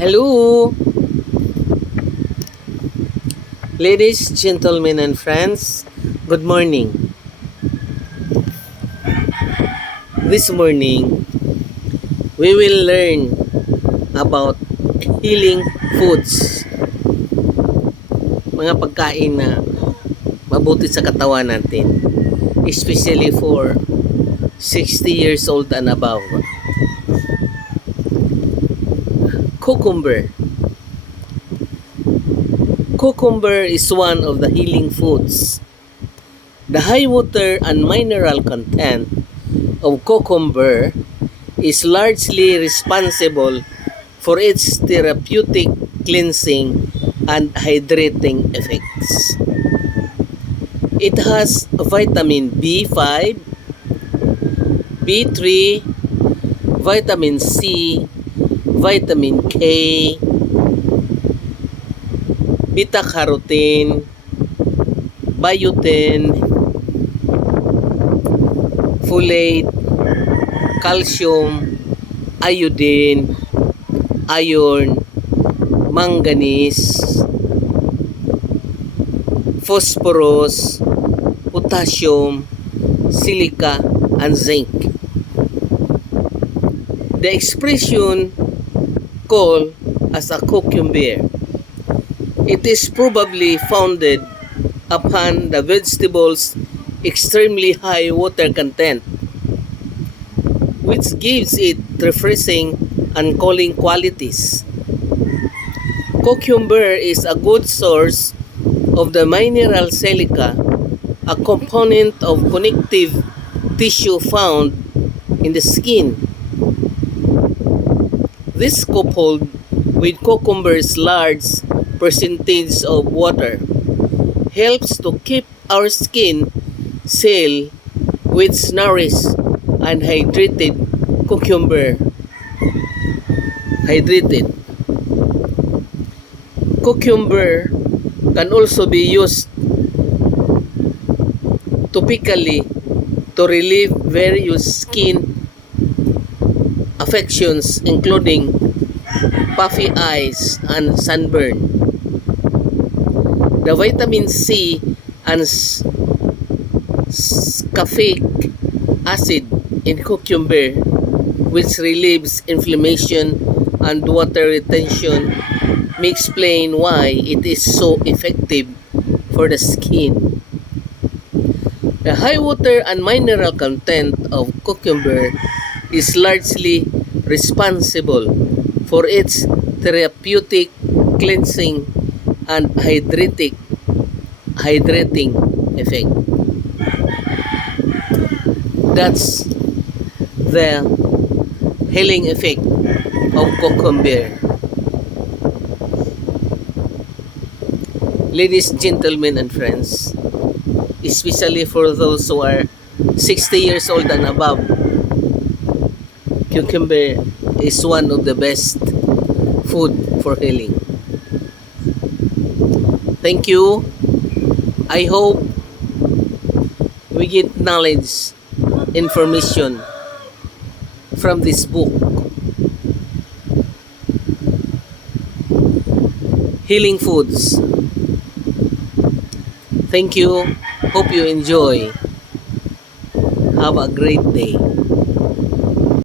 Hello, ladies, gentlemen, and friends. Good morning. This morning, we will learn about healing foods. Mga pagkain na mabuti sa katawan natin, especially for 60 years old and above. Cucumber. Cucumber is one of the healing foods. The high water and mineral content of cucumber is largely responsible for its therapeutic cleansing and hydrating effects. It has vitamin B5, B3, vitamin C, vitamin K, beta-carotene, biotin, folate, calcium, iodine, iron, manganese, phosphorus, potassium, silica, and zinc. The expression called as a cucumber, it is probably founded upon the vegetable's extremely high water content, which gives it refreshing and cooling qualities. Cucumber is a good source of the mineral silica, a component of connective tissue found in the skin. This, coupled with cucumber's large percentage of water, helps to keep our skin cell which nourished and hydrated cucumber hydrated. Cucumber can also be used topically to relieve various skin affections including puffy eyes and sunburn. The vitamin C and scafic acid in cucumber, which relieves inflammation and water retention, may explain why it is so effective for the skin. The high water and mineral content of cucumber is largely responsible for its therapeutic cleansing and hydrating effect. That's the healing effect of cucumber. Ladies, gentlemen, and friends, especially for those who are 60 years old and above, cucumber is one of the best food for healing. Thank you. I hope we get knowledge, information from this book. Healing Foods. Thank you. Hope you enjoy. Have a great day.